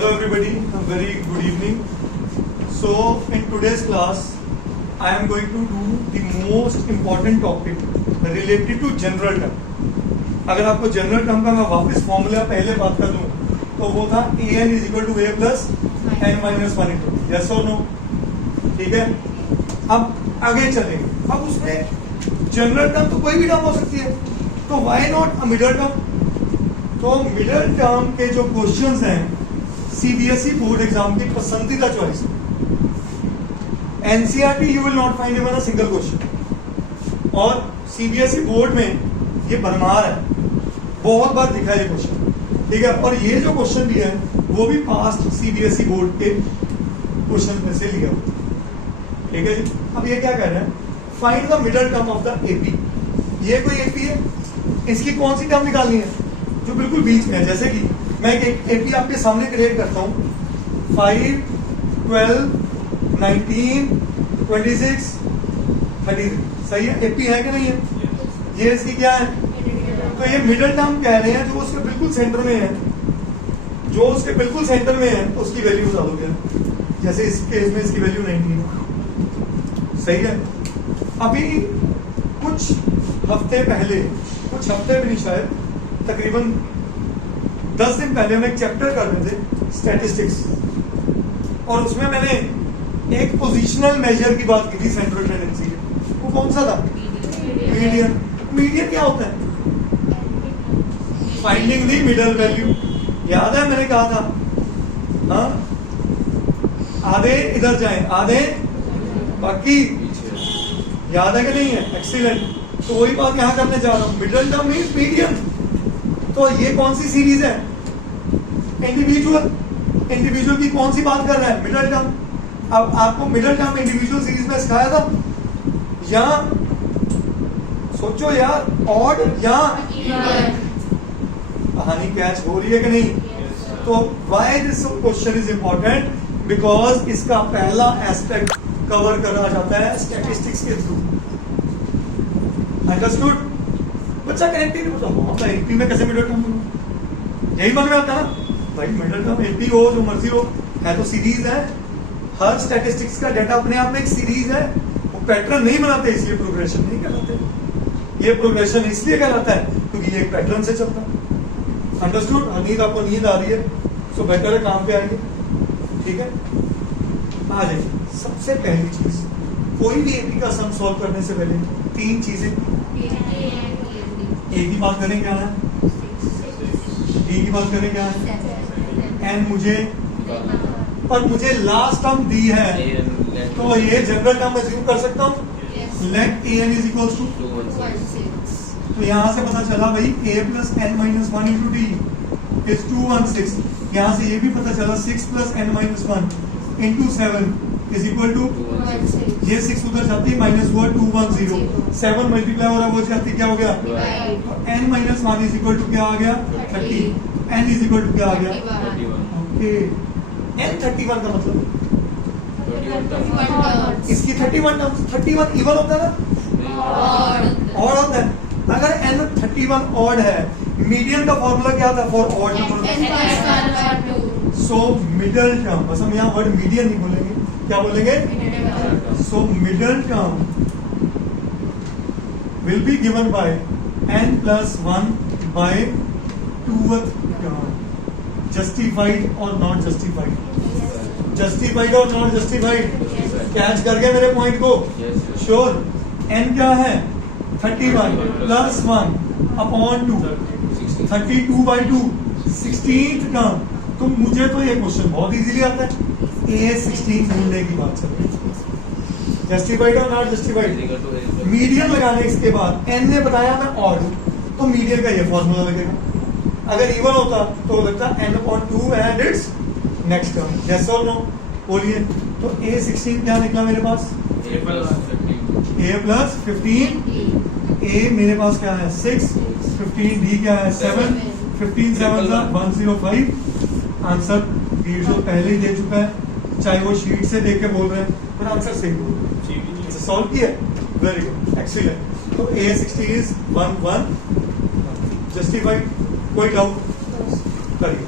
Hello everybody, a very good evening. So in today's class, I am going to do the most important topic related to general term. अगर आपको general term का मैं वापस formula पहले बात कर दूं तो वो था an is equal to a plus n minus one into yes और नो. ठीक है, अब आगे चलेंगे. अब उसमें जनरल टर्म तो कोई भी टर्म हो सकती है, तो why not a middle term. तो मिडल टर्म के जो क्वेश्चंस हैं सीबीएसई बोर्ड एग्जाम की पसंदीदा choice. NCERT you will not find even a single question, और सीबीएसई बोर्ड में ये भरमार है, बहुत बार दिखा है ये क्वेश्चन. ठीक है, और ये जो क्वेश्चन दिया है वो भी पास्ट सीबीएसई बोर्ड के क्वेश्चन में से लिया हुआ. ठीक है जी. अब ये क्या कह रहे हैं, find the middle term of the AP. ये कोई एपी है, इसकी कौन सी टर्म निकालनी है जो बिल्कुल बीच में है. जैसे कि मैं एक एपी आपके सामने क्रिएट करता हूँ, 5, 12, 19, 26, 33. सही है, एपी है कि नहीं है. ये इसकी क्या है, तो ये मिडल टर्म कह रहे हैं जो उसके बिल्कुल सेंटर में है. जो उसके बिल्कुल सेंटर में है उसकी वैल्यू बता दो क्या. जैसे इस केस में इसकी वैल्यू 19. सही है. अभी कुछ हफ्ते पहले, कुछ हफ्ते भी नहीं शायद, तकरीबन 10 दिन पहले हम एक चैप्टर कर रहे थे स्टैटिस्टिक्स, और उसमें मैंने एक पोजीशनल मेजर की बात की थी सेंट्रल टेंडेंसी. वो कौन सा था, मीडियन. मीडियन क्या होता है, फाइंडिंग दी मिडल वैल्यू. याद है मैंने कहा था, हाँ, आधे इधर जाएं आधे बाकी. याद है कि नहीं है, एक्सीलेंट. तो वही बात यहां करने जा रहा हूं. Middle term means median. तो ये कौन सी सीरीज है, इंडिविजुअल. इंडिविजुअल की कौन सी बात कर रहा है, मिडल टर्म. अब आपको मिडल टर्म इंडिविजुअल सीरीज में सिखाया था, या सोचो यार, ऑड या कहानी कैच हो रही है कि नहीं. तो why this question is important, because इसका पहला एस्पेक्ट कवर करा जाता है स्टैटिस्टिक्स के थ्रू. अंडरस्टूड. बच्चा कनेक्टेड होता है, एपी में कैसे मिडल टर्म, यही मन में आता है ना भाई. मिडल टर्म एपी हो, जो मर्जी हो, है तो सीरीज है. हर स्टैटिस्टिक्स का डाटा अपने आप में एक सीरीज है. वो पैटर्न नहीं बनाते, इसलिए प्रोग्रेशन नहीं कहलाते. ये प्रोग्रेशन इसलिए कहलाता है क्योंकि ये एक पैटर्न से चलता है. अंडरस्टूड. नींद आपको नींद आ रही है, सो बेटर है काम पे आइए. ठीक है, आ जाइए. सबसे पहली चीज, कोई भी एपी का सम सॉल्व करने से पहले 3 चीजें. ए की बात करें क्या है, डी की बात करें क्या है, एन मुझे, पर मुझे लास्ट टर्म दी है, तो ये जनरल टर्म अज्यूम कर सकता हूँ. Let a n is equals to, तो यहाँ से पता चला भाई a plus n minus one into d is 216. यहाँ से ये भी पता चला 6 plus n minus one into 7 is equal to, ये 6 उधर जाती है, माइनस हुआ 210. 7 मल्टीप्लाई हो रहा है, वो जाती क्या हो गया, तो n minus one is equal to क्या आ गया, 30. n इज इक्वल टू क्या आ गया, ओके. n 31 का मतलब इसकी 31 टर्म्स. 31 इवन होता है ना, ऑड होता है. अगर n 31 ऑड है, मीडियन का फॉर्मूला क्या था for odd number, so middle term. बस हम यहाँ वर्ड मीडियन नहीं बोलेंगे, क्या बोलेंगे, so middle term will be given by n plus 1 by 2th term. Justified और नॉट जस्टिफाइड, जस्टिफाइड और नॉट जस्टिफाइड. कैच कर गए मेरे पॉइंट को, श्योर. n क्या है, 31 plus 1 upon 2, 32 by 2, 16th term. तो मुझे तो ये क्वेश्चन बहुत इजीली आता है. A16 ढूंढने की बात चल रही है, जस्टिफाइड और नॉट जस्टिफाइड. मीडियन लगाने इसके बाद, n ने बताया मैं ऑड, तो मीडियन का ये फॉर्मूला लगेगा. अगर इवन होता तो लगता n upon 2 and it's next term. Yes और नो, बोलिए. तो A16 क्या निकला मेरे पास, a प्लस 15. a मेरे पास क्या है 6, 15. d क्या है 7, 15 7 105. आंसर वीडियो पहले ही दे चुका है, चाहे वो शीट से देख के बोल रहे हैं, पर आंसर सही बोल सॉल्व किया. Very good, excellent. तो A16 इज 1 1 जस्टिफाइड. कोई डाउट करिए.